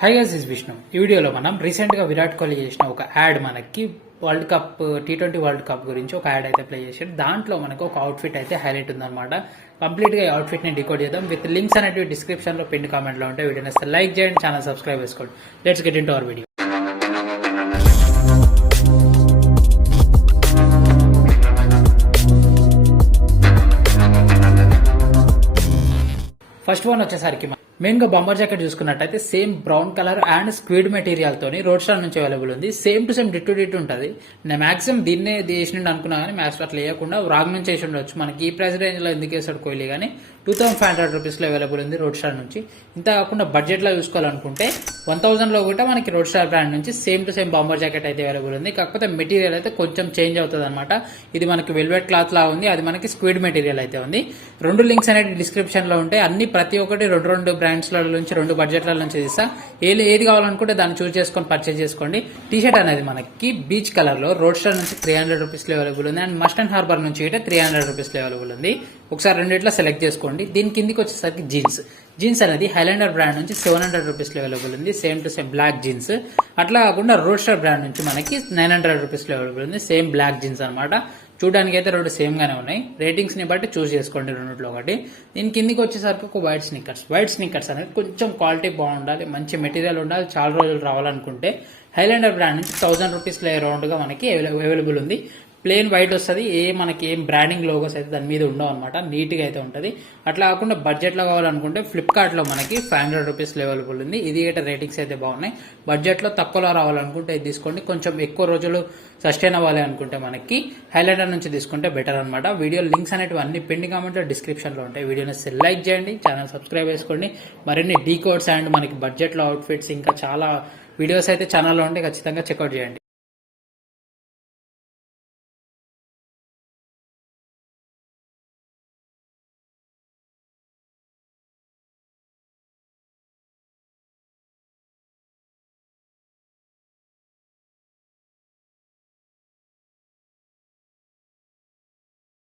Hi guys, is Vishnu. ఈ వీడియోలో మనం రీసెంట్ గా విరాట్ కోహ్లీ చేసిన ఒక యాడ్ మనకి world cup T20 world cup గురించి ఒక యాడ్ అయితే ప్లే చేశారు. దాంట్లో మనకు ఒక అవుట్ఫిట్ అయితే హైలైట్ ఉందన్నమాట. కంప్లీట్ గా ఈ అవుట్ఫిట్ ని డికోడ్ చేద్దాం. విత్ లింక్స్ అనేవి డిస్క్రిప్షన్ లో పిన్ కామెంట్ లో ఉంటాయి. వీడియోని లైక్ చేయండి, ఛానల్ సబ్స్క్రైబ్ చేసుకోండి. Let's get in to our video. First one వచ్చేసరికి మెయిన్ గా బంబర్ జాకెట్ చూసుకున్నట్టయితే same brown colour and squid material తోని రోడ్ స్టార్ నుంచి అవైలబుల్ ఉంది. సేమ్ టు సేమ్ డిట్టు ఉంటుంది. నేను మాక్సిమం దీన్నే చేసినట్టు అనుకున్నా కానీ మ్యాక్స్ అట్లా వేయకుండా రాగ్ నుంచి వేసి ఉండొచ్చు. మనకి ఈ ప్రైస్ రేంజ్ లో ఎందుకు వేసాడు కోహ్లీ కానీ 2500 రూపీస్ లో అవైలబుల్ ఉంది రోడ్ స్టార్ నుంచి. ఇంత కాకుండా బడ్జెట్ లో చూసుకోవాలనుకుంటే 1000 లో కూడా మనకి రోడ్ స్టార్ బ్రాండ్ నుంచి same to same bumper jacket అయితే అవైలబుల్ ఉంది. కాకపోతే మెటీరియల్ అయితే కొంచెం చేంజ్ అవుతుంది అనమాట. ఇది మనకి వెల్వెట్ క్లాత్ లా ఉంది, అది మనకి స్క్విడ్ మెటీరియల్ అయితే ఉంది. రెండు లింక్స్ అనేది డిస్క్రిప్షన్ లో ఉంటాయి. అన్ని ప్రతి ఒక్కటి రెండు బ్రాండ్స్ నుంచి రెండు బడ్జెట్ల నుంచి తీస్తా. ఏది కావాలనుకుంటే దాన్ని చూస్ చేసుకొని పర్చేజ్ చేసుకోండి. టీ షర్ట్ అనేది మనకి బీచ్ కలర్ లో రోడ్ స్టార్ నుంచి 300 రూపీస్ లో అవైలబుల్ ఉంది అండ్ మస్ట్ అండ్ హార్బర్ నుంచి అయితే 300 రూపీస్ లో అవైలబుల్ ఉంది. ఒకసారి రెండిట్లో సెలెక్ట్ చేసుకోండి. దీని కిందికి వచ్చేసరికి జీన్స్ అనేది హైలాండర్ బ్రాండ్ నుంచి 700 రూపీస్ లో అవైలబుల్ ఉంది. Same to same black jeans. అట్లా కాకుండా రోడ్ స్టార్ బ్రాండ్ నుంచి మనకి 900 రూపీస్ లో అవైలబుల్ ఉంది. సేమ్ బ్లాక్ జీన్స్ అనమాట. చూడడానికి అయితే రెండు సేమ్ గానే ఉన్నాయి. రేటింగ్స్ ని బట్టి చూస్ చేసుకోండి రెండిట్లో ఒకటి. దీని కిందికి వచ్చేసరికి ఒక వైట్ స్నిక్కర్స్ అనేది కొంచెం క్వాలిటీ బాగుండాలి, మంచి మెటీరియల్ ఉండాలి, చాలా రోజులు రావాలనుకుంటే హైలాండర్ బ్రాండ్ నుంచి 1000 రూపీస్ లో అరౌండ్ గా మనకి అవైలబుల్ ఉంది. ప్లెయిన్ వైట్ వస్తుంది. మనకి ఏం బ్రాండింగ్ లోగోస్ అయితే దాని మీద ఉండవు అనమాట. నీట్ గా అయితే ఉంటుంది. అట్లా కాకుండా బడ్జెట్ లో కావాలనుకుంటే ఫ్లిప్కార్ట్ లో మనకి 500 రూపీస్ అవైలబుల్ ఉంది. ఇది అయితే రేటింగ్స్ అయితే బాగున్నాయి. బడ్జెట్ లో తక్కువలో రావాలనుకుంటే ఇది తీసుకోండి. కొంచెం ఎక్కువ రోజులు సస్టైన్ అవ్వాలి అనుకుంటే మనకి హైలైటర్ నుంచి తీసుకుంటే బెటర్ అనమాట. వీడియో లింక్స్ అనేవి అన్ని పెండింగ్ కామెంట్ లో డిస్క్రిప్షన్ లో ఉంటాయి. వీడియోని లైక్ చేయండి, ఛానల్ సబ్స్క్రైబ్ చేసుకోండి. మరిన్ని డీ కోడ్స్ అండ్ మనకి బడ్జెట్ లో అవుట్ఫిట్స్ ఇంకా చాలా వీడియోస్ అయితే ఛానల్లో ఉంటే ఖచ్చితంగా చెక్అౌట్ చేయండి.